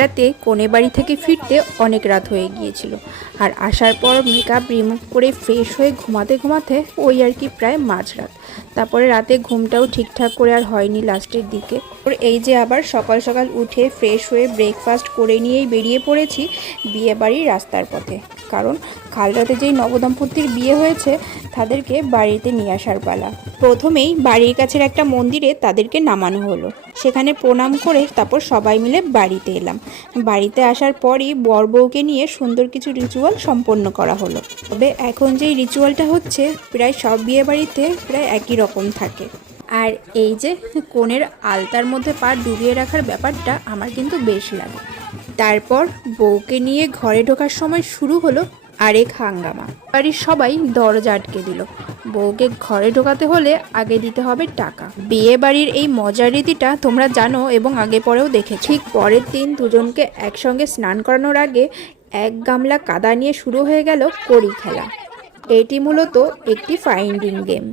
রাতে কনে বাড়ি থেকে ফিরতে অনেক রাত হয়ে গিয়েছিল, আর আসার পর মেকআপ রিমুভ করে ফ্রেশ হয়ে ঘুমাতে ঘুমাতে ওই আর কি প্রায় মাঝরাত। তারপরে রাতে ঘুমটাও ঠিকঠাক করে আর হয়নি লাস্টের দিকে। ওর এই যে আবার সকাল সকাল উঠে ফ্রেশ হয়ে ব্রেকফাস্ট করে নিয়েই বেরিয়ে পড়েছি বিয়ে বাড়ির রাস্তার পথে, কারণ কাল রাতে যেই নবদম্পতির বিয়ে হয়েছে তাদেরকে বাড়িতে নিয়ে আসার পালা। প্রথমেই বাড়ির কাছের একটা মন্দিরে তাদেরকে নামানো হলো, সেখানে প্রণাম করে তারপর সবাই মিলে বাড়িতে এলাম। বাড়িতে আসার পরই বর বউকে নিয়ে সুন্দর কিছু রিচুয়াল সম্পন্ন করা হলো। তবে এখন যেই রিচুয়ালটা হচ্ছে প্রায় সব বিয়ে বাড়িতে প্রায় একই রকম থাকে। আর এই যে কনের আলতার মধ্যে পা ডুবিয়ে রাখার ব্যাপারটা আমার কিন্তু বেশ লাগে। তারপর বউকে নিয়ে ঘরে ঢোকার সময় শুরু হলো আরেক হাঙ্গামা। বাড়ির সবাই দরজা আটকে দিল। বউকে ঘরে ঢোকাতে হলে আগে দিতে হবে টাকা। বিয়ে বাড়ির এই মজার রীতিটা তোমরা জানো এবং আগে পরেও দেখেছো। ঠিক পরের দিন দুজনকে একসঙ্গে স্নান করানোর আগে এক গামলা কাদা নিয়ে শুরু হয়ে গেল কড়ি খেলা। এটি মূলত একটি ফাইন্ডিং গেম।